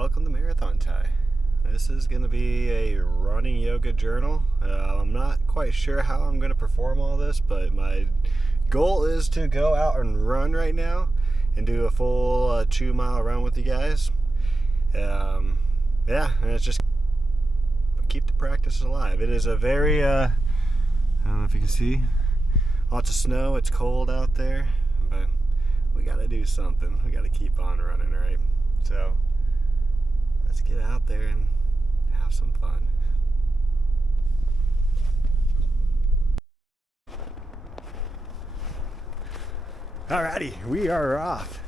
welcome to Marathon Tie. This is going to be a running yoga journal. I'm not quite sure how I'm going to perform all this, but my goal is to go out and run right now and do a full 2-mile run with you guys. And it's just keep the practice alive. It is a very, I don't know if you can see, lots of snow. It's cold out there, but we got to do something. We got to keep on running, right? So let's get out there and have some fun. Alrighty, we are off.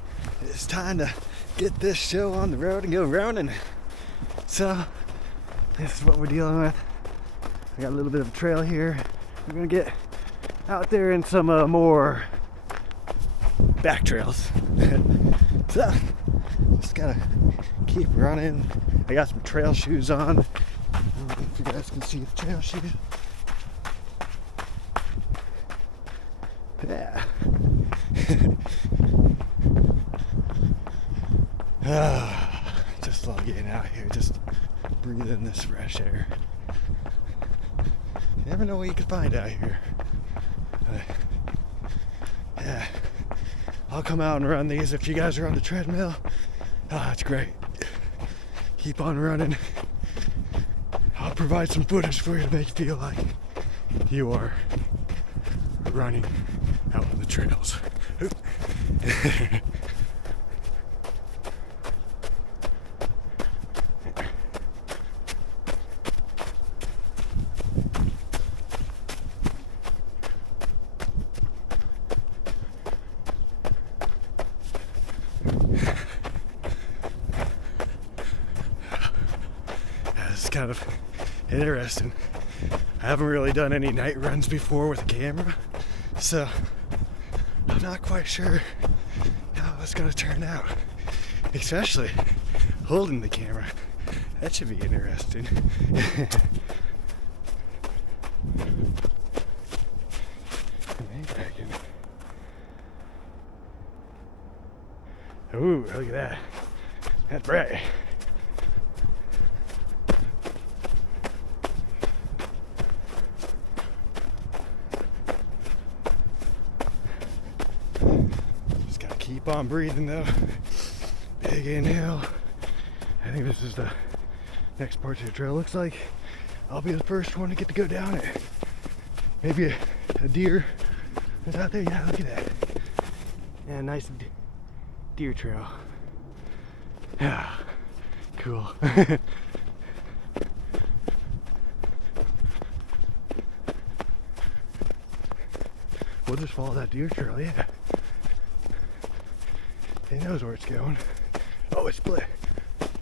It's time to get this show on the road and go running. So this is what we're dealing with. I got a little bit of a trail here. We're gonna get out there in some more back trails. So just gotta keep running. I got some trail shoes on. I don't know if you guys can see the trail shoes. Yeah. Just love getting out here, just breathing this fresh air. You never know what you can find out here. Yeah, I'll come out and run these if you guys are on the treadmill. That's great. Keep on running. I'll provide some footage for you to make you feel like you are running out on the trails. It's kind of interesting. I haven't really done any night runs before with a camera, so I'm not quite sure how it's gonna turn out, especially holding the camera. That should be interesting. Ooh, look at that. That's bright. Just gotta keep on breathing though. Big inhale. I think this is the next part of the trail. Looks like I'll be the first one to get to go down it. Maybe a deer is out there. Yeah, look at that. Yeah, nice deer trail. Yeah, cool. We'll just follow that deer trail, yeah. He knows where it's going. Oh, it's split.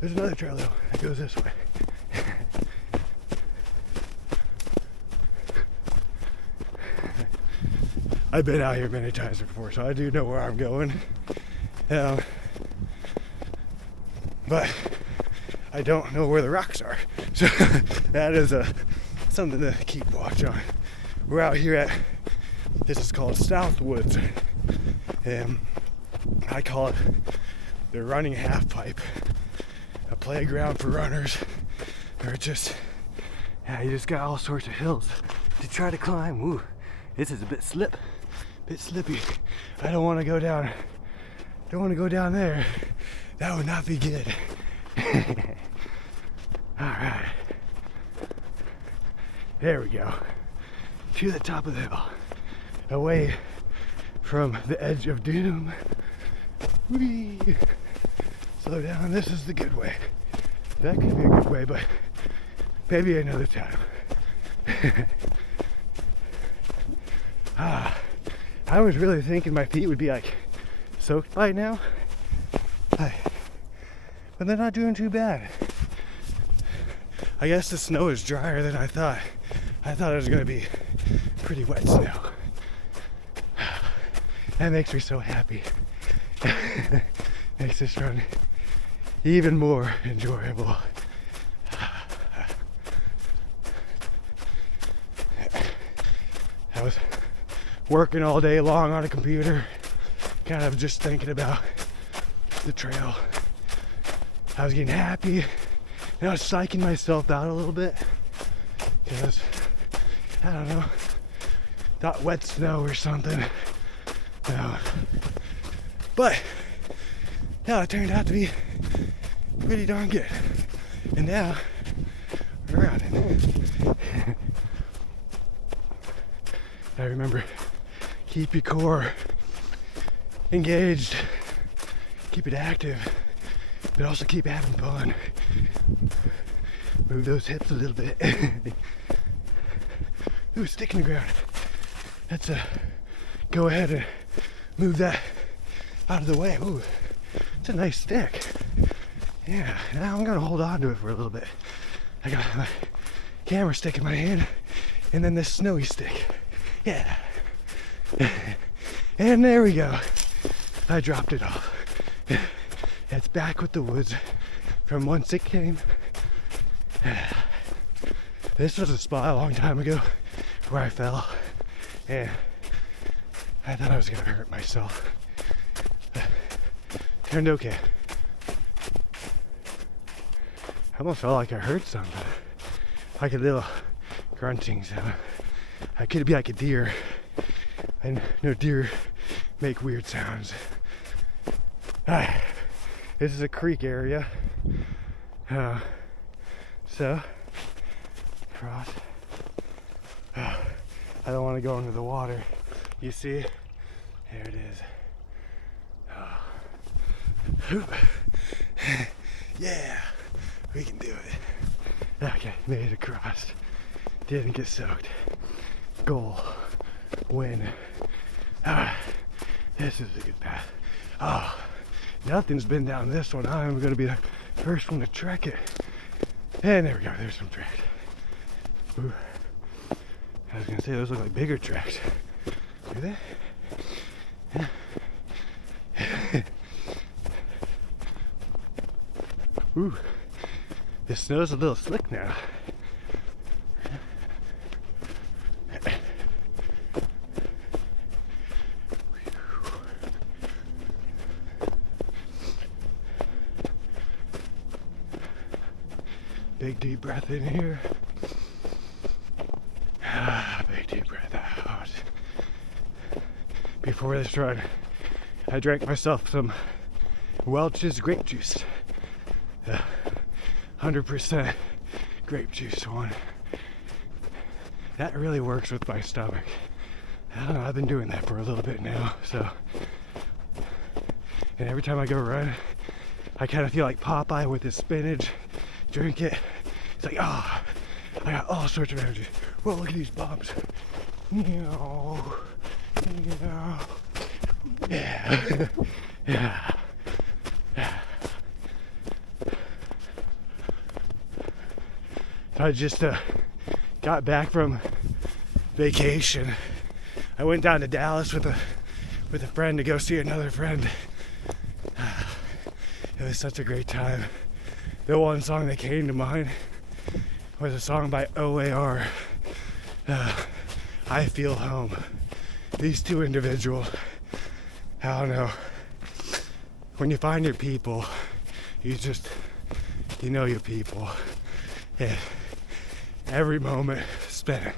There's another trail though that goes this way. I've been out here many times before, so I do know where I'm going. But I don't know where the rocks are. So that is something to keep watch on. We're out here at, this is called Southwoods. And I call it the running half pipe. A playground for runners. Or just, yeah, you just got all sorts of hills to try to climb. Ooh, this is a bit slippy. I don't want to go down. Don't want to go down there. That would not be good. Alright. There we go. To the top of the hill. Away from the edge of doom. Whee! Slow down. This is the good way. That could be a good way, but maybe another time. I was really thinking my feet would be like soaked by now. But they're not doing too bad. I guess the snow is drier than I thought. I thought it was gonna be pretty wet snow. That makes me so happy. Makes this run even more enjoyable. I was working all day long on a computer, kind of just thinking about the trail I was getting happy, and I was psyching myself out a little bit because, I don't know, thought wet snow or something. But yeah, it turned out to be pretty darn good. And now we're running. I remember, keep your core engaged, keep it active, but also keep having fun. Move those hips a little bit. Ooh, stick in the ground. That's a go ahead and move that out of the way. Ooh, it's a nice stick. Yeah, now I'm gonna hold on to it for a little bit. I got my camera stick in my hand and then this snowy stick. Yeah. And there we go. I dropped it off. It's back with the woods from whence it came. This was a spot a long time ago where I fell and I thought I was gonna hurt myself. Turned okay. I almost felt like I heard something. Like a little grunting sound. I could be like a deer. And no, deer make weird sounds. This is a creek area. So, cross. I don't want to go into the water. You see? There it is. Yeah, we can do it. Okay, made it across. Didn't get soaked. Goal. Win. This is a good path. Nothing's been down this one. I'm going to be the first one to trek it. And there we go. There's some tracks. Ooh. I was going to say those look like bigger tracks. Do they? Ooh. The snow's a little slick now. Big deep breath in here. Big deep breath out. Before this run, I drank myself some Welch's grape juice. 100% grape juice one. That really works with my stomach. I don't know, I've been doing that for a little bit now, so. And every time I go run, I kind of feel like Popeye with his spinach. Drink it. It's like, I got all sorts of energy. Whoa, look at these bumps. Yeah. Yeah. So I just got back from vacation. I went down to Dallas with a friend to go see another friend. It was such a great time. The one song that came to mind was a song by OAR, I Feel Home. These two individuals, I don't know, when you find your people, you know your people. And every moment spent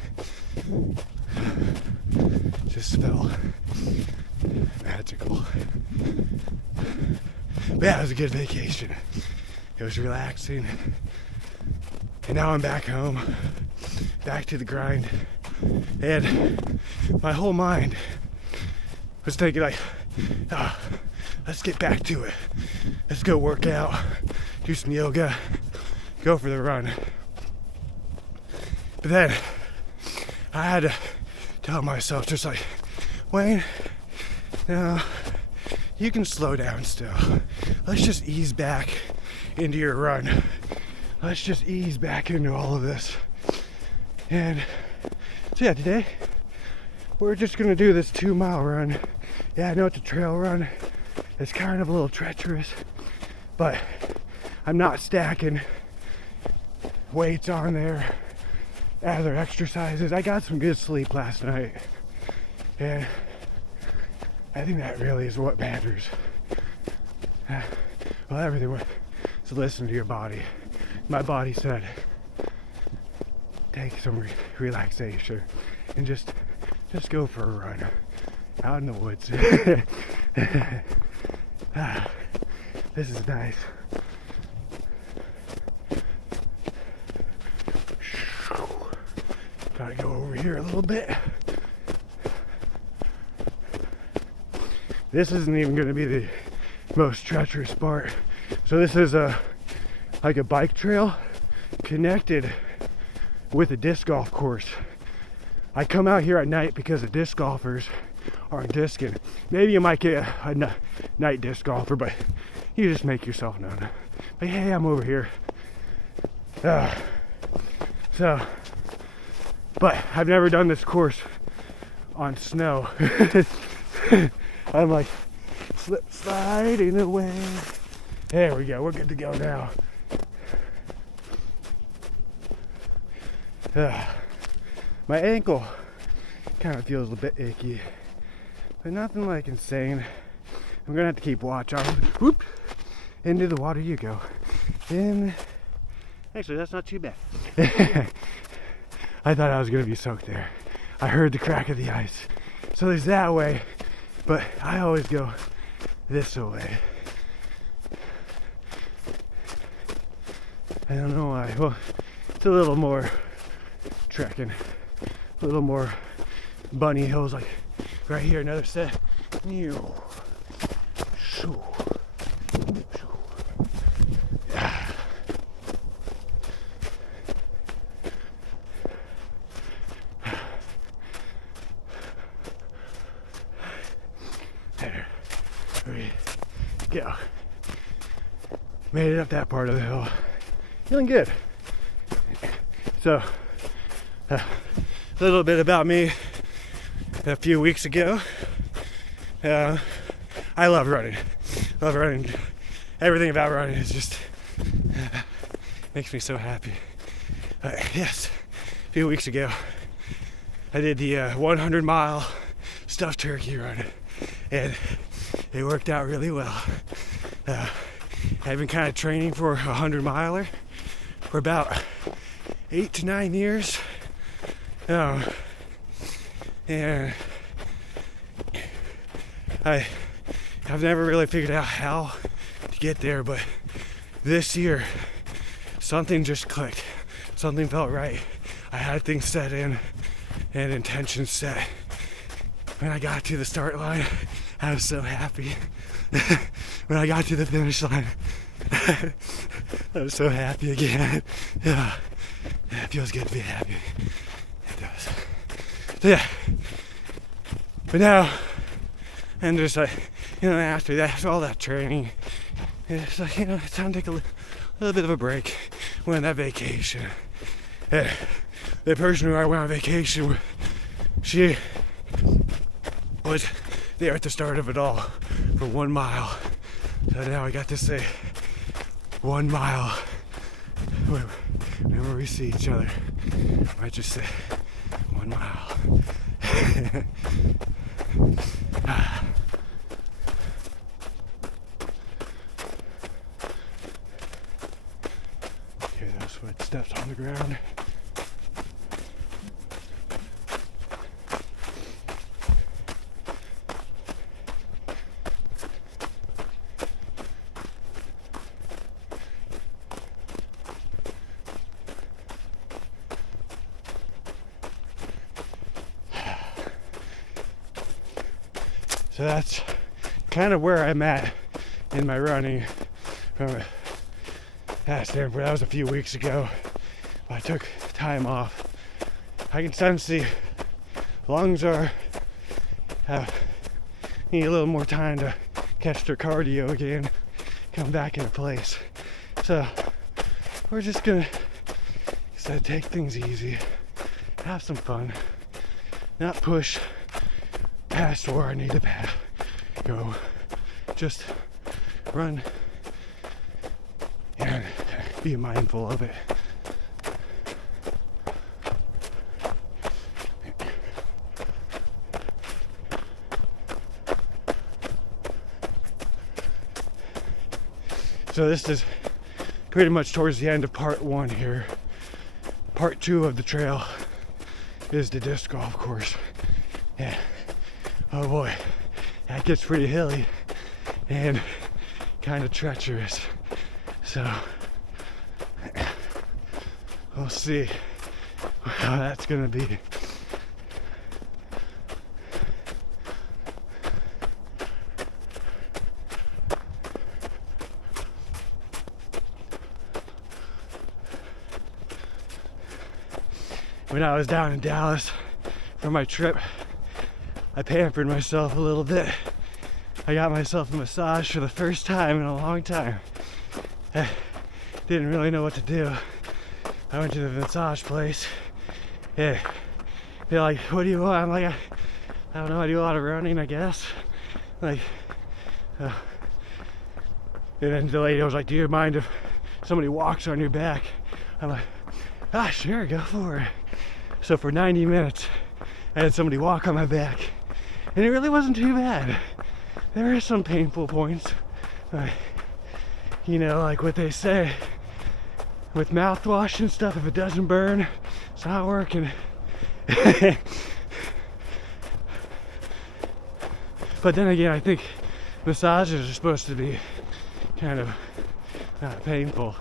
just felt magical. But yeah, it was a good vacation. It was relaxing. And now I'm back home, back to the grind. And my whole mind was thinking like, let's get back to it. Let's go work out, do some yoga, go for the run. But then I had to tell myself just like, Wayne, no, you can slow down still. Let's just ease back into your run. Let's just ease back into all of this. And so yeah, today we're just gonna do this 2-mile run. Yeah, I know it's a trail run. It's kind of a little treacherous, but I'm not stacking weights on there, other exercises. I got some good sleep last night, and I think that really is what matters. Well, everything was to listen to your body. My body said, take some relaxation and just go for a run out in the woods. This is nice. Gotta go over here a little bit. This isn't even going to be the most treacherous part. So this is like a bike trail connected with a disc golf course. I come out here at night because the disc golfers aren't discing. Maybe you might get a night disc golfer, but you just make yourself known. But hey, I'm over here. But I've never done this course on snow. I'm like sliding away. There we go, we're good to go now. My ankle kind of feels a bit achy, but nothing like insane. I'm gonna have to keep watch on. Whoop! Into the water you go. In. Actually, that's not too bad. I thought I was gonna be soaked there. I heard the crack of the ice. So there's that way, but I always go this way. I don't know why. Well, it's a little more trekking, a little more bunny hills, like right here, another set. Yeah. There we go. Made it up that part of the hill. Feeling good. So, a little bit about me. A few weeks ago, I love running. Love running. Everything about running is just makes me so happy. Yes, a few weeks ago, I did the 100-mile stuffed turkey run, and it worked out really well. I've been kind of training for a 100-miler for about 8 to 9 years. And I've never really figured out how to get there, but this year something just clicked. Something felt right. I had things set in and intentions set. When I got to the start line, I was so happy. When I got to the finish line, I was so happy again. Yeah, it feels good to be happy. It does. So yeah. But now, and just like, after that, after all that training, it's like, it's time to take a little bit of a break. Went on that vacation. And the person who I went on vacation with, she was there at the start of it all for 1 mile. So now I got to say 1 mile. Whenever we see each other, I might just say 1 mile. Hear those footsteps on the ground. So that's kind of where I'm at in my running from a past standpoint. That was a few weeks ago. I took time off. I can sense the lungs need a little more time to catch their cardio again, come back into place. So we're just gonna take things easy, have some fun, not push past where I need to go. Just run and be mindful of it. So this is pretty much towards the end of part 1 here. Part 2 of the trail is the disc golf course. Yeah. Oh boy, that gets pretty hilly and kind of treacherous. So we'll see how that's gonna be. When I was down in Dallas for my trip, I pampered myself a little bit. I got myself a massage for the first time in a long time. I didn't really know what to do. I went to the massage place. Yeah, they're like, "What do you want?" I'm like, I don't know. I do a lot of running, I guess. Like, and then the lady was like, "Do you mind if somebody walks on your back?" I'm like, sure, go for it. So for 90 minutes, I had somebody walk on my back, and it really wasn't too bad. There were some painful points, you know, like what they say with mouthwash and stuff. If it doesn't burn, it's not working. But then again, I think massages are supposed to be kind of not painful.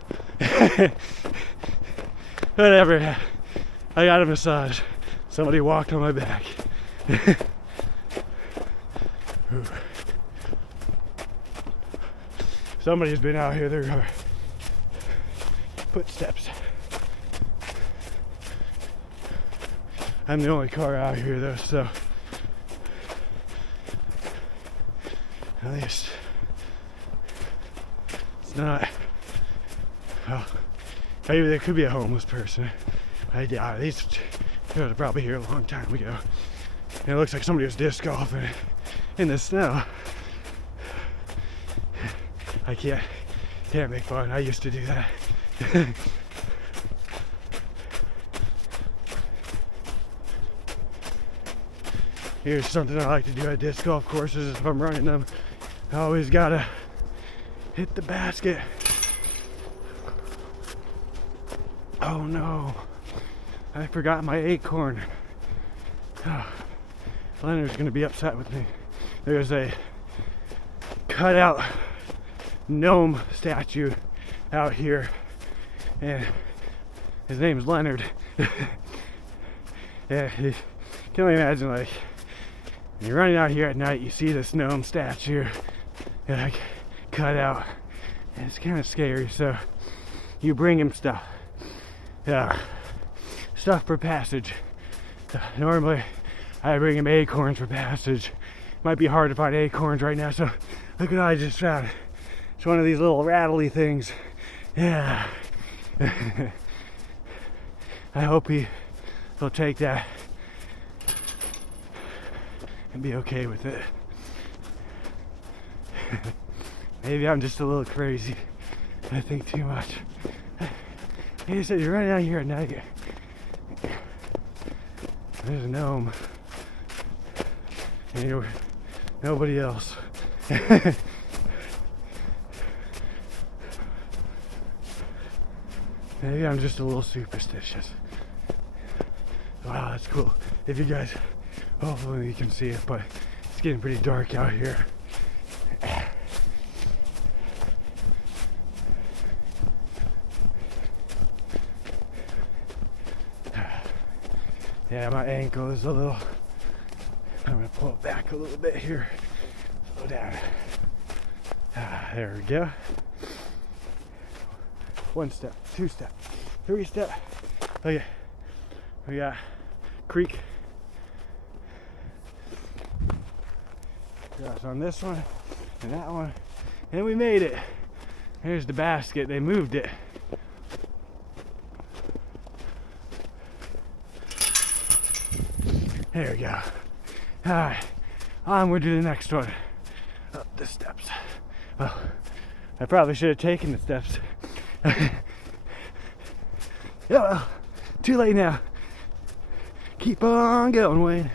Whatever. I got a massage. Somebody walked on my back. Somebody's been out here. There are footsteps. I'm the only car out here though, so at least it's not. Well, maybe there could be a homeless person. I doubt it. These guys were probably here a long time ago. And it looks like somebody was disc golfing in the snow. I can't make fun. I used to do that. Here's something I like to do at disc golf courses if I'm running them. I always gotta hit the basket. Oh no, I forgot my acorn. Leonard's gonna be upset with me. There's a cutout gnome statue out here, and his name's Leonard. Yeah, you can only imagine, like, when you're running out here at night, you see this gnome statue, like, cut out, and it's kind of scary. So you bring him stuff, stuff for passage. Normally, I bring him acorns for passage. Might be hard to find acorns right now, so look what I just found. It's one of these little rattly things. Yeah. I hope he'll take that and be okay with it. Maybe I'm just a little crazy. I think too much. Hey, you said you're running out here at night. There's a gnome. And nobody else. Maybe I'm just a little superstitious. Wow, that's cool. If you guys, hopefully you can see it, but it's getting pretty dark out here. Yeah, my ankle is a little, I'm gonna pull it back a little bit here. Slow down. There we go. 1 step, 2 step, 3 step. Okay, we got creek. Cross on this one and that one, and we made it. Here's the basket. They moved it. There we go. Alright, onward to the next one. Up the steps. Well, I probably should have taken the steps. Yeah, well, too late now. Keep on going, Wayne.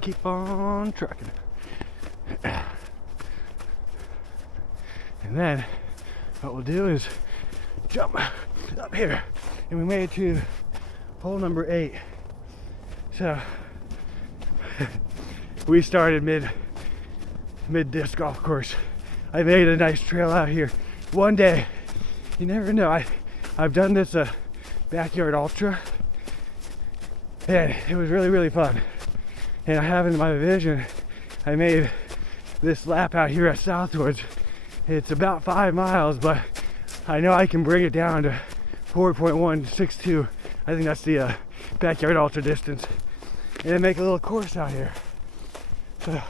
Keep on trucking. And then what we'll do is jump up here. And we made it to hole number 8. So we started mid disc golf course. I made a nice trail out here. One day, you never know. I've done this backyard ultra, and it was really fun. And I have in my vision, I made this lap out here at Southwoods. It's about 5 miles, but I know I can bring it down to 4.162. I think that's the backyard ultra distance, and then make a little course out here. So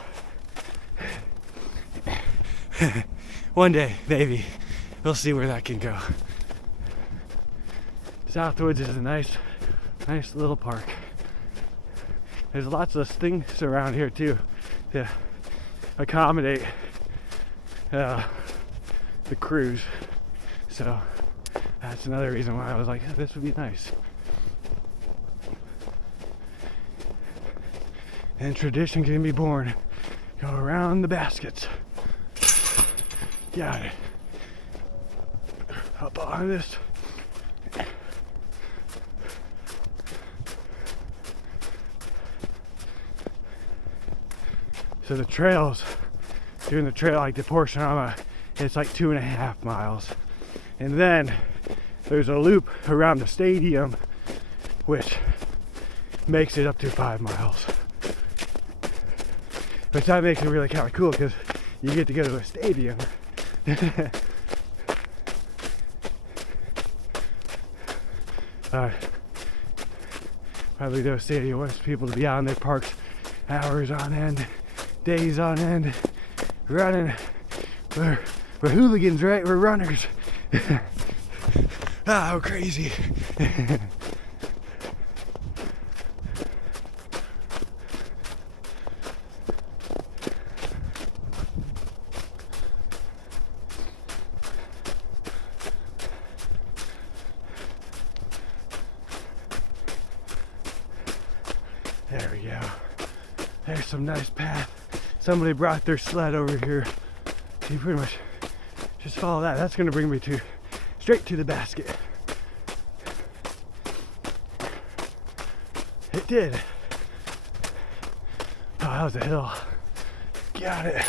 one day, maybe, we'll see where that can go. Southwoods is a nice little park. There's lots of things around here too to accommodate the cruise. So that's another reason why I was like, this would be nice. And tradition can be born. Go around the baskets. Got it. Up on this. So the trails, doing the trail, like the portion I'm it's like 2.5 miles. And then there's a loop around the stadium, which makes it up to 5 miles. Which that makes it really kind of cool because you get to go to a stadium. Probably those stadium wants people to be out in their parks hours on end, days on end, running. We're hooligans, right? We're runners. Oh, crazy. There we go. There's some nice path. Somebody brought their sled over here. You pretty much just follow that. That's gonna bring me straight to the basket. It did. Oh, that was a hill. Got it.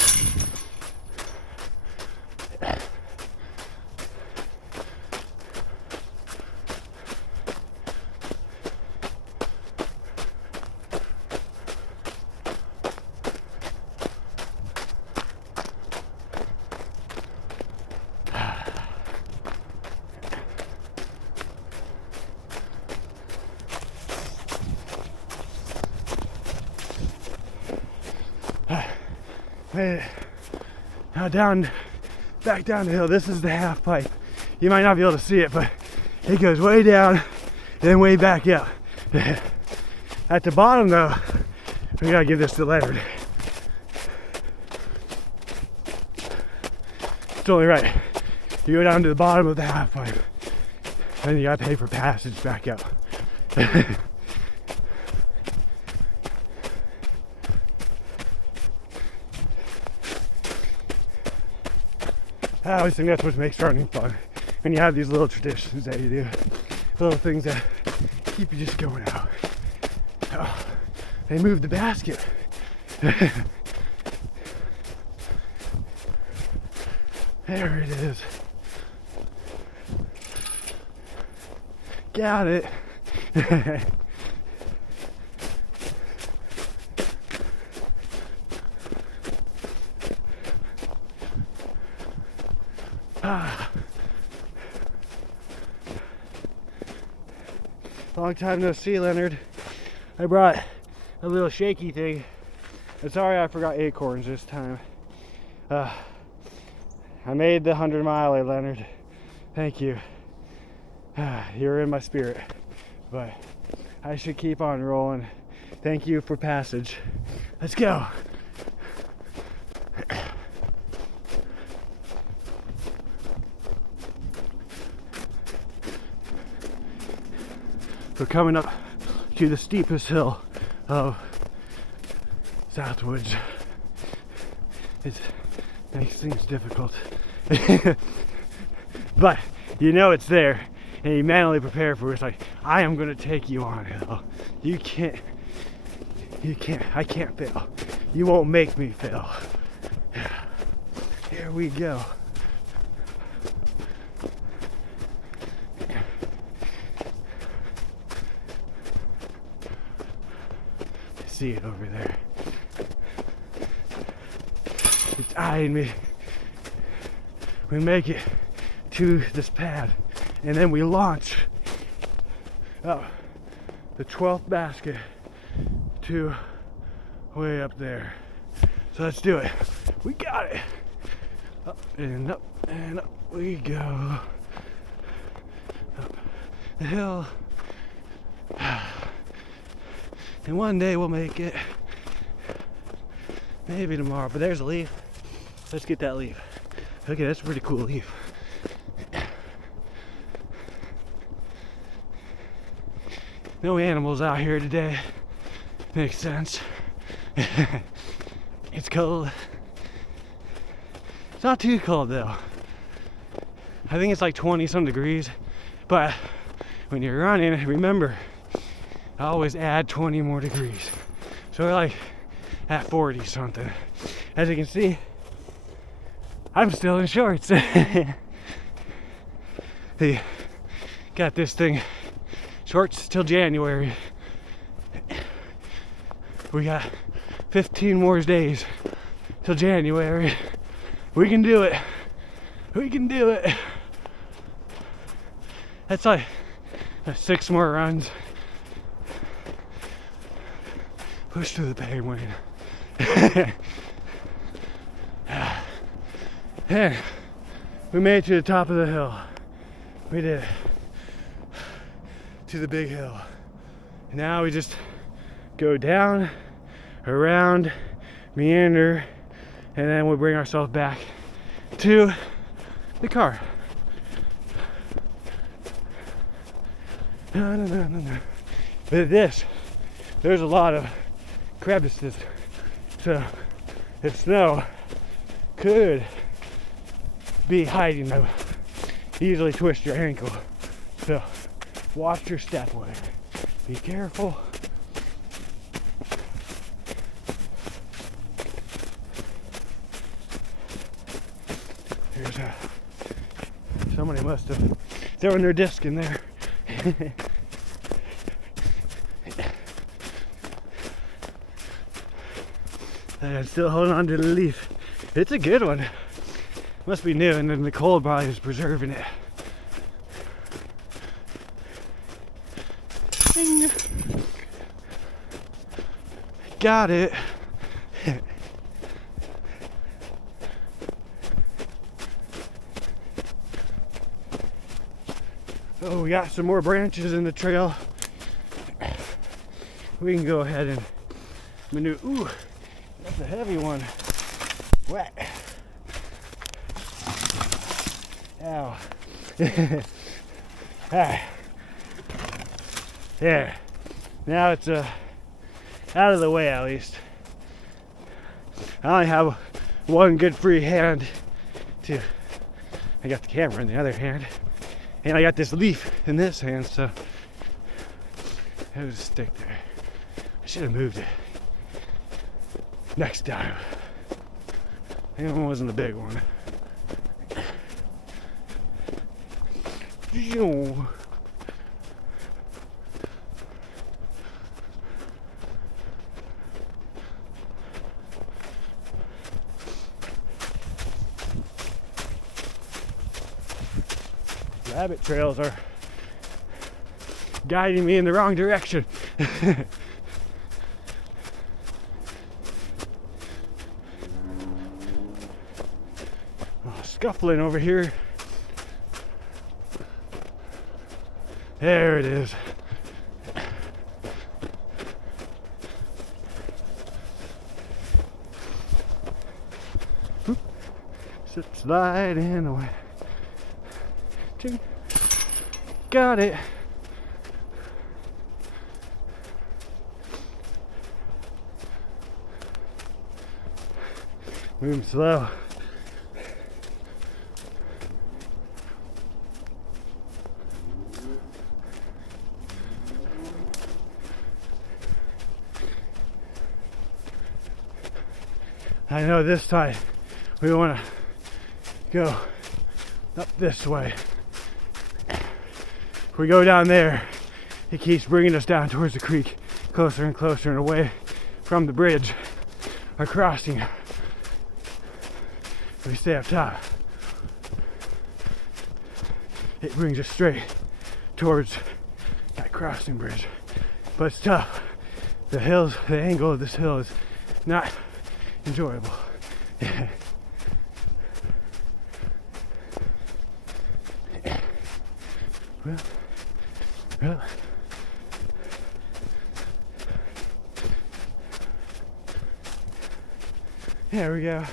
Made it. Now back down the hill. This is the half pipe. You might not be able to see it, but it goes way down and then way back up. At the bottom though, we gotta give this to Leonard. It's only right. You go down to the bottom of the half pipe, then you gotta pay for passage back up. I always think that's what makes running fun. When you have these little traditions that you do, little things that keep you just going out. Oh, they moved the basket. There it is. Got it. Long time no see, Leonard. I brought a little shaky thing. I'm sorry I forgot acorns this time. I made the 100-miler, Leonard. Thank you. You're in my spirit. But I should keep on rolling. Thank you for passage. Let's go. We're coming up to the steepest hill of Southwoods. It makes things difficult. But you know it's there, and you mentally prepare for it. It's like, I am gonna take you on a hill. You can't, I can't fail. You won't make me fail. Here we go. I see it over there. It's eyeing me. We make it to this pad, and then we launch up the 12th basket to way up there. So let's do it. We got it. Up and up and up we go. Up the hill. And one day we'll make it. Maybe tomorrow, but there's a leaf. Let's get that leaf. Okay, that's a pretty cool leaf. No animals out here today. Makes sense. It's cold. It's not too cold though. I think it's like 20 some degrees. But when you're running, remember, I always add 20 more degrees. So we're like at 40 something. As you can see, I'm still in shorts. They got this thing, shorts till January. We got 15 more days till January. We can do it. We can do it. That's like 6 more runs. Push through the pain, Wayne. And we made it to the top of the hill. We did it. To the big hill. And now we just go down, around, meander, and then we bring ourselves back to the car. No. But this, there's a lot of crevices, so the snow could be hiding them. Easily twist your ankle. So watch your step, Wayne. Be careful. There's somebody must have thrown their disc in there. I'm still holding on to the leaf. It's a good one. Must be new, and then the cold probably is preserving it. Ding. Got it. Oh, we got some more branches in the trail. We can go ahead and maneuver. Ooh, that's a heavy one. Wet. Ow. Alright. There. Now it's out of the way at least. I only have one good free hand to. I got the camera in the other hand. And I got this leaf in this hand, so it'll just stick there. I should have moved it next time. That one wasn't a big one. Rabbit trails are guiding me in the wrong direction. Scuffling over here. There it is. Sliding away. Got it. Moving slow. I know this side we want to go up this way. If we go down there, it keeps bringing us down towards the creek, closer and closer and away from the bridge or crossing. If we stay up top, it brings us straight towards that crossing bridge. But it's tough. The hills, the angle of this hill is not enjoyable. Well, there we go.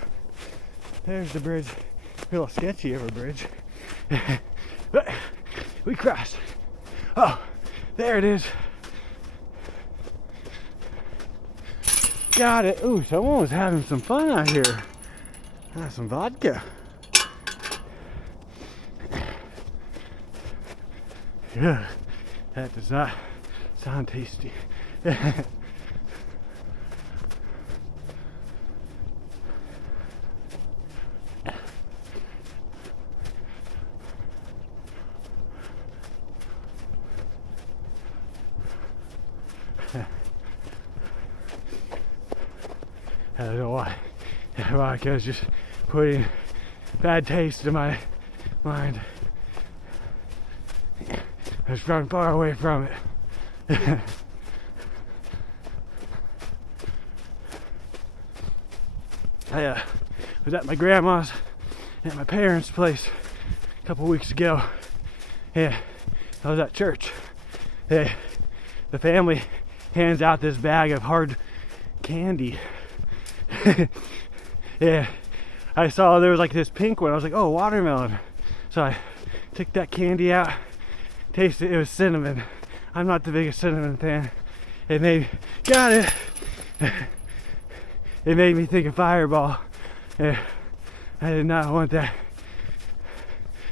There's the bridge. A little sketchy of a bridge. But we crossed. Oh, there it is. Got it. Ooh, someone was having some fun out here. Some vodka. Yeah, that does not sound tasty. I don't know why. Vodka is just putting bad taste in my mind. I was running far away from it. I was at my grandma's and my parents' place a couple weeks ago. Yeah, I was at church. The family hands out this bag of hard candy. Yeah, I saw there was like this pink one. I was like, oh, watermelon. So I took that candy out, tasted it. It was cinnamon. I'm not the biggest cinnamon fan. It made it made me think of Fireball. Yeah, I did not want that.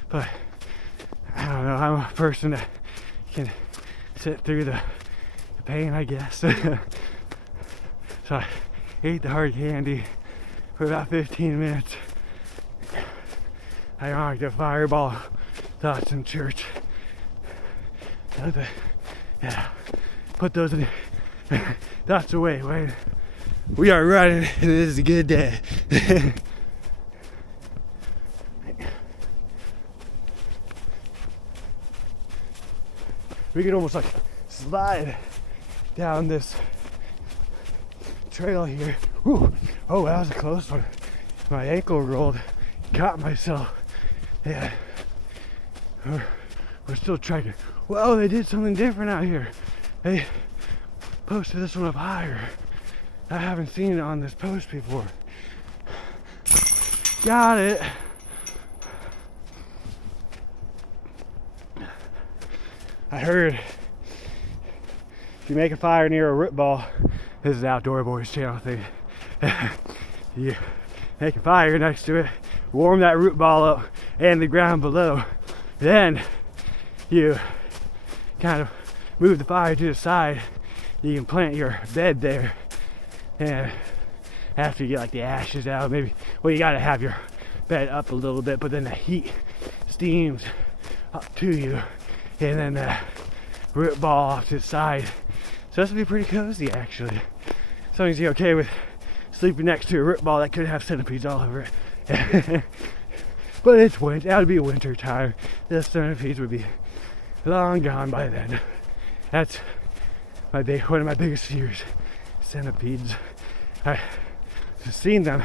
But I don't know. I'm a person that can sit through the pain, I guess. So I ate the hard candy for about 15 minutes. I knocked the Fireball thoughts in church. Yeah, put those thoughts away. Wait, we are running, and it is a good day. We could almost like slide down this trail here. Whew. Oh, that was a close one. My ankle rolled, caught myself. Yeah, we're still trekking. Whoa, they did something different out here. They posted this one up higher. I haven't seen it on this post before. Got it. I heard if you make a fire near a root ball, this is Outdoor Boys channel thing. You make a fire next to it, warm that root ball up and the ground below. Then you kind of move the fire to the side. You can plant your bed there. And after you get like the ashes out, maybe, well, you gotta have your bed up a little bit, but then the heat steams up to you. And then the root ball off to the side. So this would be pretty cozy, actually. As long as you're okay with sleeping next to a root ball that could have centipedes all over it. But it's winter. That would be winter time. The centipedes would be long gone by then. That's one of my biggest fears. Centipedes. I've seen them.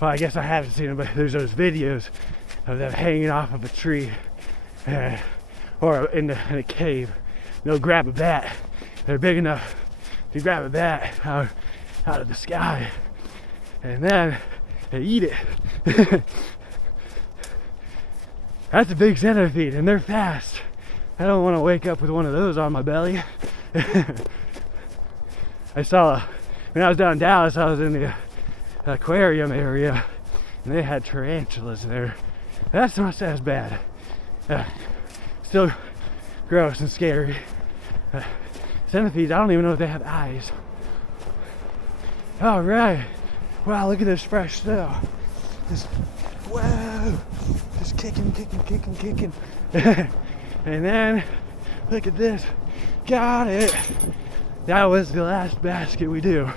Well, I guess I haven't seen them, but there's those videos of them hanging off of a tree. Or in a cave. They'll grab a bat. They're big enough to grab a bat out of the sky, and then they eat it. That's a big centipede, and they're fast. I don't want to wake up with one of those on my belly. I saw, when I was down in Dallas, I was in the aquarium area, and they had tarantulas there. That's not as bad. Still gross and scary. Centipedes, I don't even know if they have eyes. All right, Wow, look at this fresh snow. Just, whoa, just kicking. And then, look at this. Got it. That was the last basket we do.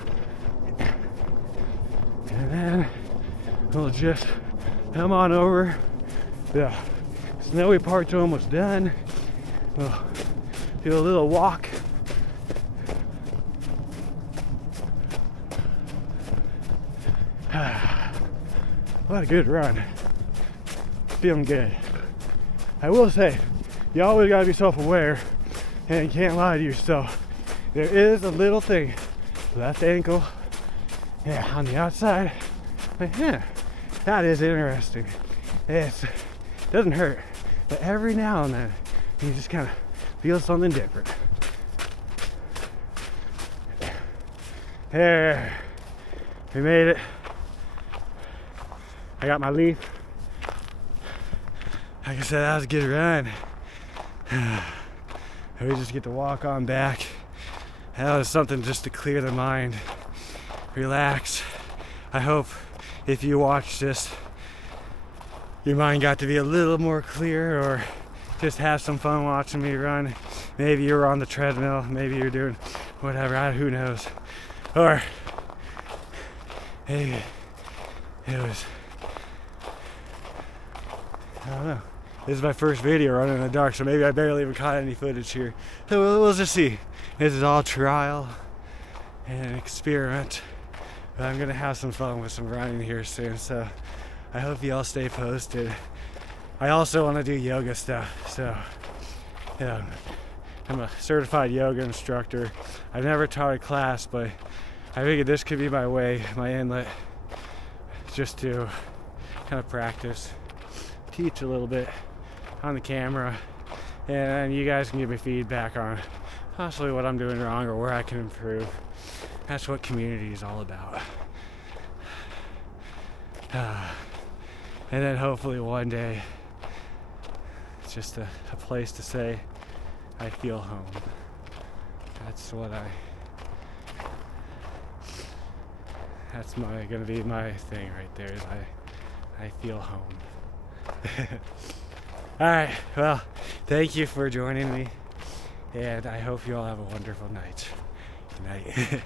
And then we'll just come on over. The snowy part's almost done. We'll do a little walk. What a good run. Feeling good. I will say, you always gotta be self-aware and you can't lie to yourself. There is a little thing, left ankle, yeah, on the outside. Like, that is interesting. It doesn't hurt, but every now and then you just kind of feel something different. There, we made it. I got my leaf. Like I said, that was a good run. We just get to walk on back. That was something just to clear the mind, relax. I hope if you watch this, your mind got to be a little more clear, or just have some fun watching me run. Maybe you were on the treadmill, maybe you're doing whatever, who knows. Or maybe it was, I don't know. This is my first video running in the dark, so maybe I barely even caught any footage here. So we'll just see. This is all trial and an experiment. But I'm gonna have some fun with some running here soon, so I hope you all stay posted. I also want to do yoga stuff, so yeah, I'm a certified yoga instructor. I've never taught a class, but I figured this could be my way, my inlet, just to kind of practice, teach a little bit on the camera, and you guys can give me feedback on possibly what I'm doing wrong or where I can improve. That's what community is all about. And then hopefully one day it's just a place to say I feel home. That's gonna be my thing right there, is I feel home. Alright, well, thank you for joining me, and I hope you all have a wonderful night. Good night.